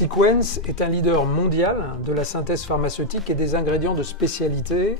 Sequence est un leader mondial de la synthèse pharmaceutique et des ingrédients de spécialité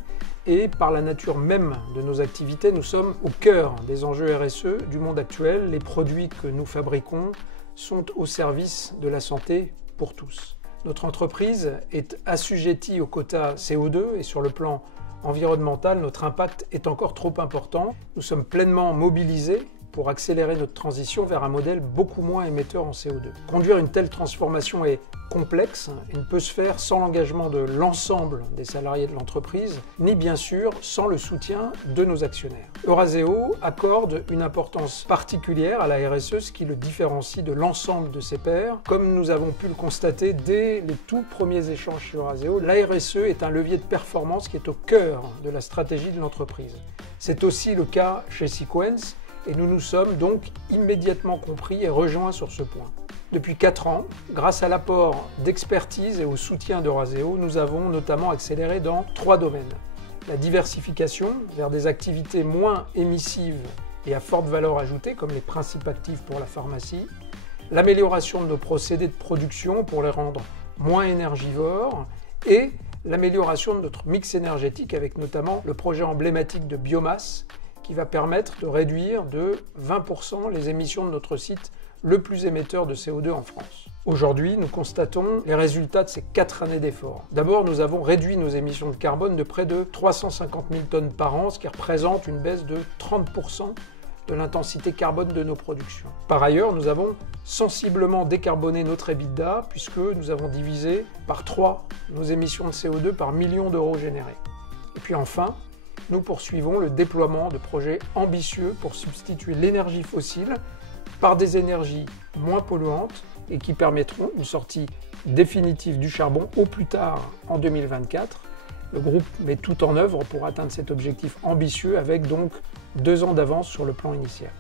et par la nature même de nos activités, nous sommes au cœur des enjeux RSE du monde actuel. Les produits que nous fabriquons sont au service de la santé pour tous. Notre entreprise est assujettie au quota CO2 et sur le plan environnemental, notre impact est encore trop important. Nous sommes pleinement mobilisés pour accélérer notre transition vers un modèle beaucoup moins émetteur en CO2. Conduire une telle transformation est complexe et ne peut se faire sans l'engagement de l'ensemble des salariés de l'entreprise, ni bien sûr sans le soutien de nos actionnaires. Eurazeo accorde une importance particulière à la RSE, ce qui le différencie de l'ensemble de ses pairs. Comme nous avons pu le constater dès les tout premiers échanges chez Eurazeo, la RSE est un levier de performance qui est au cœur de la stratégie de l'entreprise. C'est aussi le cas chez Sequence, et nous nous sommes donc immédiatement compris et rejoints sur ce point. Depuis 4 ans, grâce à l'apport d'expertise et au soutien d'Eurazeo, nous avons notamment accéléré dans 3 domaines. La diversification vers des activités moins émissives et à forte valeur ajoutée, comme les principes actifs pour la pharmacie, l'amélioration de nos procédés de production pour les rendre moins énergivores et l'amélioration de notre mix énergétique avec notamment le projet emblématique de biomasse qui va permettre de réduire de 20% les émissions de notre site le plus émetteur de CO2 en France. Aujourd'hui, nous constatons les résultats de ces 4 années d'efforts. D'abord, nous avons réduit nos émissions de carbone de près de 350 000 tonnes par an, ce qui représente une baisse de 30% de l'intensité carbone de nos productions. Par ailleurs, nous avons sensiblement décarboné notre EBITDA puisque nous avons divisé par 3 nos émissions de CO2 par million d'euros générés. Et puis enfin, nous poursuivons le déploiement de projets ambitieux pour substituer l'énergie fossile par des énergies moins polluantes et qui permettront une sortie définitive du charbon au plus tard en 2024. Le groupe met tout en œuvre pour atteindre cet objectif ambitieux avec donc 2 ans d'avance sur le plan initial.